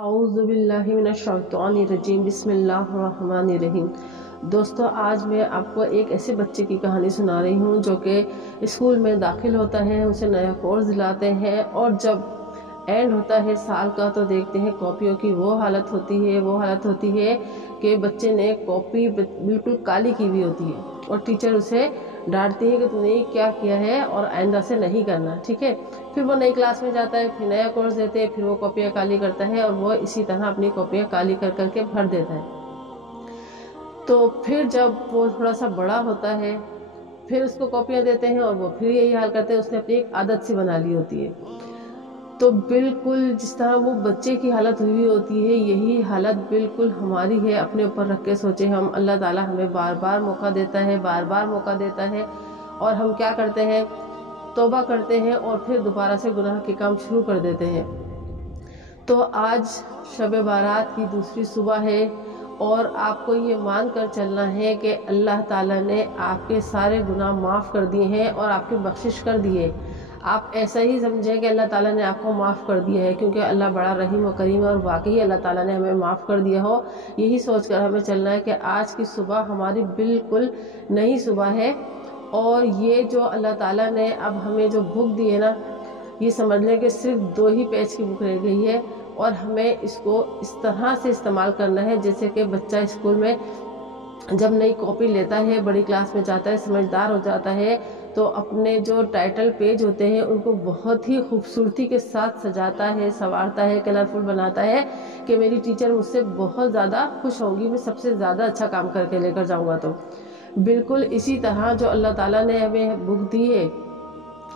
اعوذ باللہ من الشیطان الرجیم بسم اللہ الرحمن الرحیم۔ دوستو، آج میں آپ کو ایک ایسے بچے کی کہانی سنا رہی ہوں جو کہ اسکول میں داخل ہوتا ہے، اسے نیا کورس دلاتے ہیں اور جب اینڈ ہوتا ہے سال کا تو دیکھتے ہیں کاپیوں کی وہ حالت ہوتی ہے کہ بچے نے کاپی بالکل کالی کی ہوئی ہوتی ہے اور ٹیچر اسے ڈانٹتی ہے کہ تم نے کیا کیا ہے اور آئندہ سے نہیں کرنا، ٹھیک ہے۔ پھر وہ نئی کلاس میں جاتا ہے، پھر نیا کورس دیتے ہیں، پھر وہ کاپیاں کالی کرتا ہے اور وہ اسی طرح اپنی کاپیاں کالی کر کے بھر دیتا ہے۔ تو پھر جب وہ تھوڑا سا بڑا ہوتا ہے پھر اس کو کاپیاں دیتے ہیں اور وہ پھر یہی حال کرتے ہیں، اس نے اپنی ایک عادت سی بنا لی ہوتی ہے۔ تو بالکل جس طرح وہ بچے کی حالت ہوئی ہوتی ہے یہی حالت بالکل ہماری ہے۔ اپنے اوپر رکھ کے سوچیں، ہم اللہ تعالیٰ ہمیں بار بار موقع دیتا ہے اور ہم کیا کرتے ہیں، توبہ کرتے ہیں اور پھر دوبارہ سے گناہ کے کام شروع کر دیتے ہیں۔ تو آج شب بارات کی دوسری صبح ہے اور آپ کو یہ مان کر چلنا ہے کہ اللہ تعالیٰ نے آپ کے سارے گناہ معاف کر دیے ہیں اور آپ کی بخشش کر دی ہے۔ آپ ایسا ہی سمجھیں کہ اللہ تعالیٰ نے آپ کو معاف کر دیا ہے، کیونکہ اللہ بڑا رحیم و کریم ہے اور واقعی اللہ تعالیٰ نے ہمیں معاف کر دیا ہو۔ یہی سوچ کر ہمیں چلنا ہے کہ آج کی صبح ہماری بالکل نئی صبح ہے اور یہ جو اللہ تعالیٰ نے اب ہمیں جو بک دی ہے نا، یہ سمجھ لیں کہ صرف 2 ہی پیج کی بک رہ گئی ہے اور ہمیں اس کو اس طرح سے استعمال کرنا ہے جیسے کہ بچہ اسکول میں جب نئی کاپی لیتا ہے، بڑی کلاس میں جاتا ہے، سمجھدار ہو جاتا ہے تو اپنے جو ٹائٹل پیج ہوتے ہیں ان کو بہت ہی خوبصورتی کے ساتھ سجاتا ہے، سنوارتا ہے، کلرفل بناتا ہے کہ میری ٹیچر مجھ سے بہت زیادہ خوش ہوں گی، میں سب سے زیادہ اچھا کام کر کے لے کر جاؤں گا۔ تو بالکل اسی طرح جو اللہ تعالیٰ نے ہمیں بک دی ہے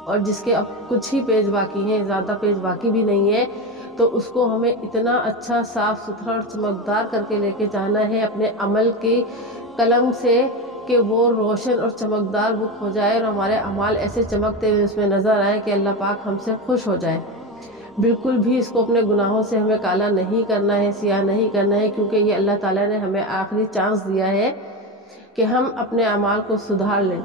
اور جس کے اب کچھ ہی پیج باقی ہیں، زیادہ پیج باقی بھی نہیں ہے، تو اس کو ہمیں اتنا اچھا صاف ستھرا اور چمکدار کر کے لے کے جانا ہے اپنے عمل کی قلم سے کہ وہ روشن اور چمکدار بک ہو جائے اور ہمارے اعمال ایسے چمکتے ہوئے اس میں نظر آئے کہ اللہ پاک ہم سے خوش ہو جائے۔ بالکل بھی اس کو اپنے گناہوں سے ہمیں کالا نہیں کرنا ہے، سیاہ نہیں کرنا ہے، کیونکہ یہ اللہ تعالیٰ نے ہمیں آخری چانس دیا ہے کہ ہم اپنے اعمال کو سدھار لیں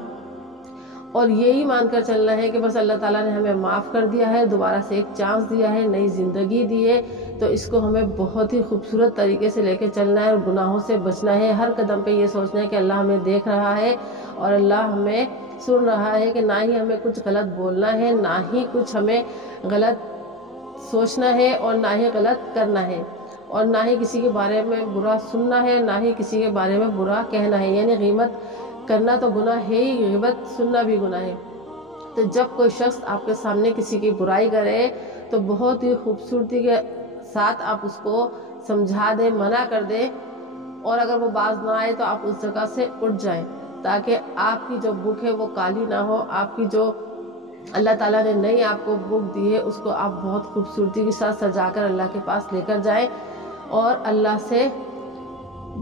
اور یہی مان کر چلنا ہے کہ بس اللہ تعالیٰ نے ہمیں معاف کر دیا ہے، دوبارہ سے ایک چانس دیا ہے، نئی زندگی دی ہے، تو اس کو ہمیں بہت ہی خوبصورت طریقے سے لے کے چلنا ہے اور گناہوں سے بچنا ہے۔ ہر قدم پہ یہ سوچنا ہے کہ اللہ ہمیں دیکھ رہا ہے اور اللہ ہمیں سن رہا ہے، کہ نہ ہی ہمیں کچھ غلط بولنا ہے، نہ ہی کچھ ہمیں غلط سوچنا ہے اور نہ ہی غلط کرنا ہے اور نہ ہی کسی کے بارے میں برا سننا ہے، نہ ہی کسی کے بارے میں برا کہنا ہے۔ یعنی غیبت کرنا تو گناہ ہے ہی، غیبت سننا بھی گناہ ہے۔ تو جب کوئی شخص آپ کے سامنے کسی کی برائی کرے تو بہت ہی خوبصورتی کے ساتھ آپ اس کو سمجھا دیں، منع کر دیں اور اگر وہ باز نہ آئے تو آپ اس جگہ سے اٹھ جائیں تاکہ آپ کی جو بک ہے وہ کالی نہ ہو۔ آپ کی جو اللہ تعالیٰ نے نئی آپ کو بک دی ہے اس کو آپ بہت خوبصورتی کے ساتھ سجا کر اللہ کے پاس لے کر جائیں اور اللہ سے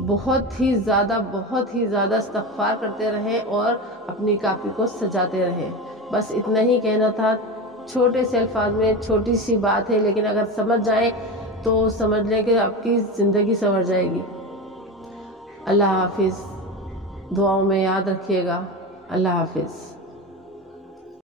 بہت ہی زیادہ استغفار کرتے رہیں اور اپنی کاپی کو سجاتے رہیں۔ بس اتنا ہی کہنا تھا، چھوٹے سے الفاظ میں چھوٹی سی بات ہے، لیکن اگر سمجھ جائیں تو سمجھ لیں کہ آپ کی زندگی سنور جائے گی۔ اللہ حافظ، دعاؤں میں یاد رکھیے گا۔ اللہ حافظ۔